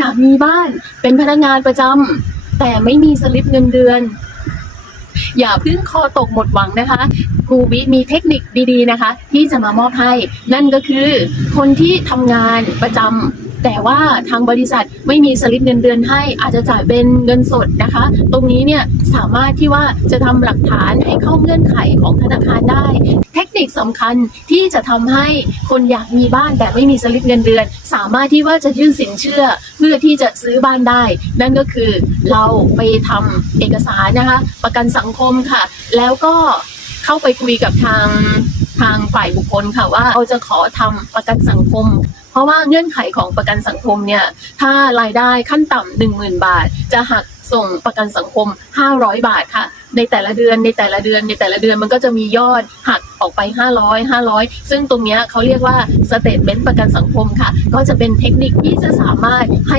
อยากมีบ้านเป็นพนักงานประจำแต่ไม่มีสลิปเงินเดือน อย่าเพึ่งคอตกหมดหวังนะคะครูวิมีเทคนิคดีๆนะคะ ที่จะมามอบให้ นั่นก็คือคนที่ทำงานประจำแต่ว่าทางบริษัทไม่มีสลิปเงินเดือนให้อาจจะจ่ายเป็นเงินสดนะคะ ตรงนี้เนี่ยสามารถที่ว่าจะทำหลักฐานให้เข้าเงื่อนไขของธนาคารได้เทค นิคสำคัญที่จะทำให้คนอยากมีบ้านแต่ไม่มีสลิปเงินเดือน สามารถที่ว่าจะยื่นสินเชื่อเพื่อที่จะซื้อบ้านได้ นั่นก็คือเราไปทำเอกสารนะคะ ประกันสังคมค่ะ แล้วก็เข้าไปคุยกับทางทางฝ่ายบุคคลค่ะว่าเราจะขอทำประกันสังคม เพราะว่าเงื่อนไขของประกันสังคมเนี่ยถ้ารายได้ขั้นต่ำหนึ่งหมื่นบาท จะหักส่งประกันสังคม 500 บาทค่ะ ในแต่ละเดือนในแต่ละเดือนในแต่ละเดือนมันก็จะมียอดหัก ออกไป 500 500 ซึ่งตรงนี้เขาเรียกว่าสเตทเมนต์ประกันสังคมค่ะ ก็จะเป็นเทคนิคที่จะสามารถให้